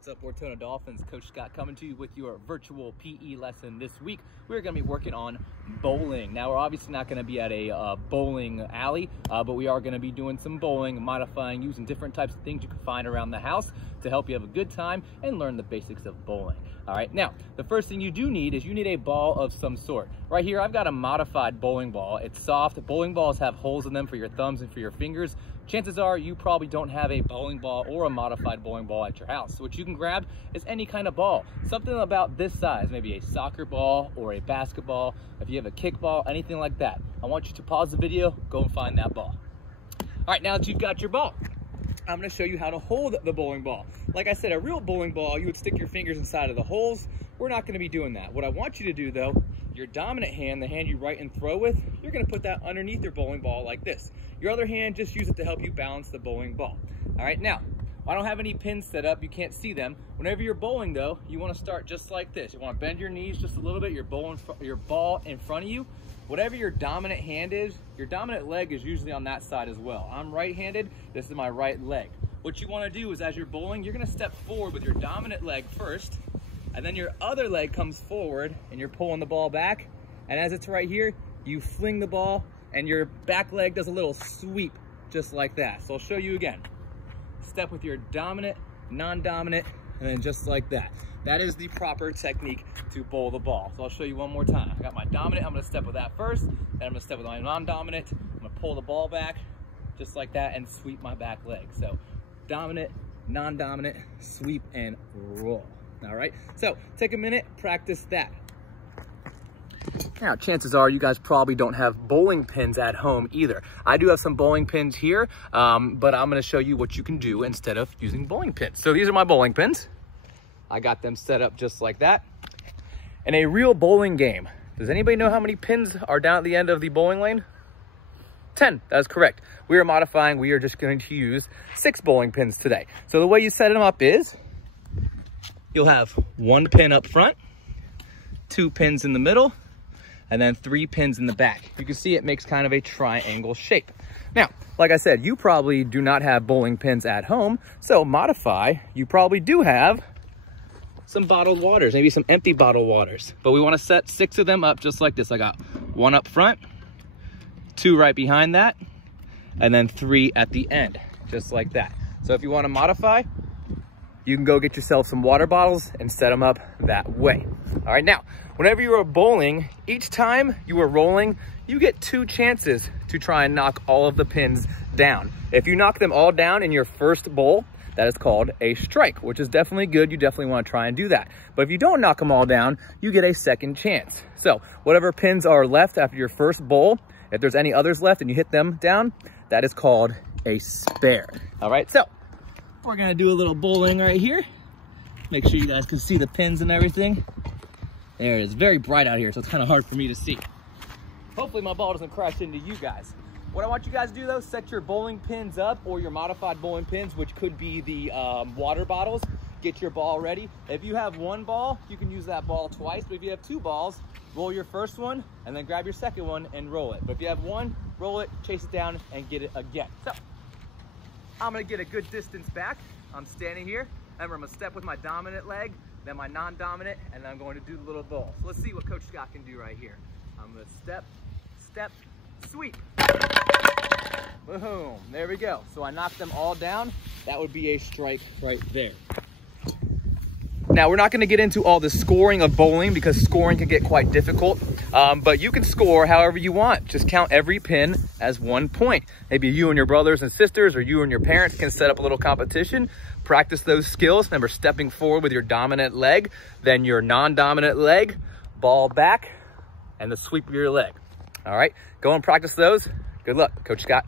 What's up, Ortona Dolphins? Coach Scott coming to you with your virtual PE lesson this week. We're going to be working on bowling. Now, we're obviously not going to be at a bowling alley, but we are going to be doing some bowling, modifying, using different types of things you can find around the house to help you have a good time and learn the basics of bowling. All right, now, the first thing you do need is you need a ball of some sort. Right here, I've got a modified bowling ball. It's soft. Bowling balls have holes in them for your thumbs and for your fingers. Chances are you probably don't have a bowling ball or a modified bowling ball at your house. So what you can grab is any kind of ball, something about this size, maybe a soccer ball or a basketball. If you have a kickball, anything like that. I want you to pause the video, go and find that ball. All right, now that you've got your ball, I'm going to show you how to hold the bowling ball. Like I said, a real bowling ball, you would stick your fingers inside of the holes. We're not going to be doing that. What I want you to do, though, your dominant hand, the hand you right and throw with, you're going to put that underneath your bowling ball like this. Your other hand, just use it to help you balance the bowling ball. All right, now, I don't have any pins set up. You can't see them. Whenever you're bowling, though, you want to start just like this. You want to bend your knees just a little bit, your ball in front of you. Whatever your dominant hand is, your dominant leg is usually on that side as well. I'm right-handed. This is my right leg. What you want to do is, as you're bowling, you're going to step forward with your dominant leg first, and then your other leg comes forward, and you're pulling the ball back. And as it's right here, you fling the ball, and your back leg does a little sweep, just like that. So I'll show you again. Step with your dominant, non-dominant, and then just like that. That is the proper technique to bowl the ball. So I'll show you one more time. I got my dominant, I'm gonna step with that first, then I'm gonna step with my non-dominant, I'm gonna pull the ball back, just like that, and sweep my back leg. So dominant, non-dominant, sweep, and roll. All right, so take a minute, practice that. Now, chances are you guys probably don't have bowling pins at home either. I do have some bowling pins here, but I'm gonna show you what you can do instead of using bowling pins. So these are my bowling pins. I got them set up just like that. In a real bowling game, does anybody know how many pins are down at the end of the bowling lane? 10, that is correct. We are modifying, we are just going to use 6 bowling pins today. So the way you set them up is, you'll have 1 pin up front, 2 pins in the middle, and then 3 pins in the back. You can see it makes kind of a triangle shape. Now, like I said, you probably do not have bowling pins at home, so modify, you probably do have some bottled waters, maybe some empty bottled waters. But we want to set 6 of them up just like this. I got 1 up front, 2 right behind that, and then 3 at the end, just like that. So if you want to modify, you can go get yourself some water bottles and set them up that way. All right, now, whenever you are bowling, each time you are rolling, you get 2 chances to try and knock all of the pins down. If you knock them all down in your first bowl, that is called a strike, which is definitely good. You definitely want to try and do that. But if you don't knock them all down, you get a second chance. So whatever pins are left after your first bowl, if there's any others left and you hit them down, that is called a spare. All right, so we're gonna do a little bowling right here. Make sure you guys can see the pins and everything. There it is, very bright out here, so it's kind of hard for me to see. Hopefully my ball doesn't crash into you guys. What I want you guys to do though, set your bowling pins up or your modified bowling pins, which could be the water bottles. Get your ball ready. If you have 1 ball, you can use that ball twice. But if you have 2 balls, roll your first one and then grab your second one and roll it. But if you have 1, roll it, chase it down, and get it again. So I'm gonna get a good distance back. I'm standing here. Remember, I'm gonna step with my dominant leg, then my non-dominant, and then I'm going to do the little bowl. So let's see what Coach Scott can do right here. I'm gonna step, step, sweep. Boom, there we go. So I knocked them all down. That would be a strike right there. Now, we're not going to get into all the scoring of bowling because scoring can get quite difficult, but you can score however you want. Just count every pin as 1 point. Maybe you and your brothers and sisters or you and your parents can set up a little competition. Practice those skills. Remember, stepping forward with your dominant leg, then your non-dominant leg, ball back, and the sweep of your leg. All right, go and practice those. Good luck. Coach Scott.